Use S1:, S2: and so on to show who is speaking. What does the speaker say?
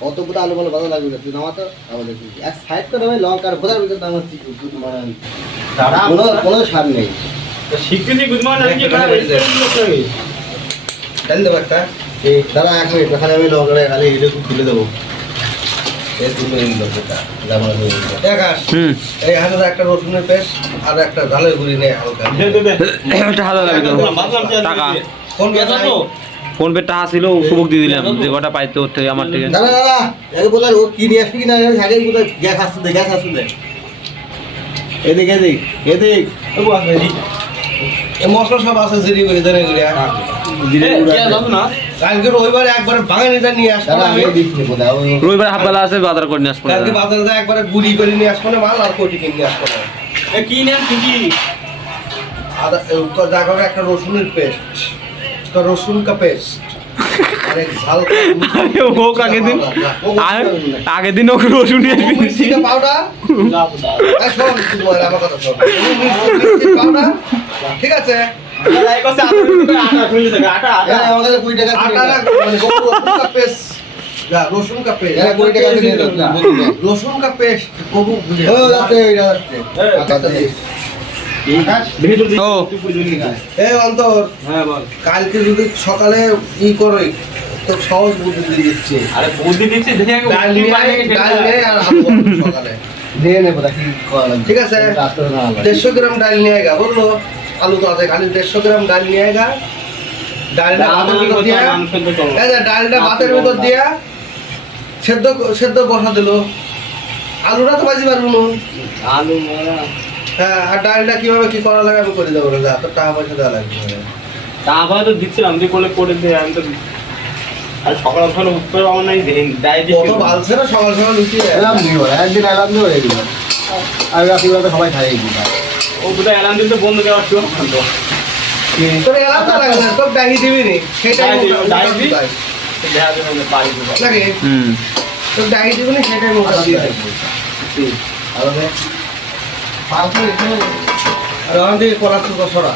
S1: অত পুরো আলু বলে ভালো লাগবে না তুই নামাতো আবার এক সাইড করে ভাই লঙ্কার ভোদার ভিতরে আমার মানে কোনো কোনো সার নেই
S2: শিখতেছি করে
S3: করে ডাল দেবো একটা
S1: দাঁড়া এক মিনিট ওখানে আমি। লঙ্কাটা খালি এটুকু তুলে দেবো
S3: এই এই এই একটা রসুনের পেস্ট আর একটা ঝালের গুঁড়ি নে হালকা
S4: হাজার লাগে টাকা ফোন পে টাকা ছিল সুবক দিয়ে দিলাম। যে কটা পাইতে ওর থেকে আমার থেকে।
S1: দাঁড়া দাঁড়া একে বলে ও কি নিয়ে আসবি কি না আগে কোথায় গ্যাস আসতে দে গ্যাস আসতে দে। এদিক এদিক এদিক।
S3: এই মশলা সব আছে জিরি করে ধরে করে
S1: জিরে।
S2: না?
S3: কালকে রবিবার একবার যা নিয়ে আসব না
S1: আমি।
S4: রবিবার হাফ বেলা আছে বাজার করে নিয়ে আসব
S3: কালকে বাজারে যা একবারে গুড়ি করে নিয়ে আসব না মাল আর কোটি কিনে নিয়ে আসব না।
S2: এ কি নেন কি কি?
S3: আদা এ, একটা রসুনের পেস্ট তো রসুন কা পেস্ট। আর এক ঝাল
S4: আরে ও আগের দিন আগে- আগের দিন ওকে রসুন নিয়ে আসবি
S3: পাউডার? আমার কথা শোন। পাউডার? ঠিক আছে? রসুন কা পেস্ট। যা রসুন কা পেস্ট।
S1: এরা
S3: বুঝে।
S1: ও
S3: এই অন্তর
S2: হ্যাঁ
S3: কালকে যদি সকালে ই করে তো সহজ বুদ্ধি দিয়ে দিচ্ছি।
S2: আরে বুদ্ধি দিচ্ছি
S3: ডাল নিয়ে ডাল নিয়ে আর সকালে।
S1: নেব।
S3: ঠিক আছে। দেড়শো গ্রাম ডাল নিয়ে আয়গা বুঝলো? আলু তো আছে খালি দেড়শো গ্রাম ডাল নিয়ে আয়গা ডালটা ভাতের ভিতর দিয়া। ডালটা ভাতের ভিতর দিয়া সেদ্ধ সেদ্ধ বসা দিল। আলুটা তো বাজি পারব
S2: আলু
S3: হ্যাঁ আর ডালটা কীভাবে কি করা লাগে আমি করে দেবো যা তোর টাকা পয়সা দেওয়া লাগবে। না।
S2: তারপরে তো দিচ্ছিলাম যে কোলে করে দে আমি তো আর সকাল
S3: কত ভালছে না সকাল সকাল
S1: এলাম দিও একদিন এলাম আর রাত্রিবেলা সবাই খাই দিই
S2: ও বোধহয় অ্যালার্ম দিতে বন্ধ দেওয়ার ছিল
S3: তোর এলাম না তোর দিবি নি সেটাই
S2: ডাহি দিবি, ডাহি দিবি?
S3: মোটামুটি
S2: দেখা যাবে বাড়ি দেবো
S3: নাকি?
S4: হুম।
S3: তোর ডাহি দিবি নি সেটাই
S1: আর
S3: এখানে থেকে কলা সরা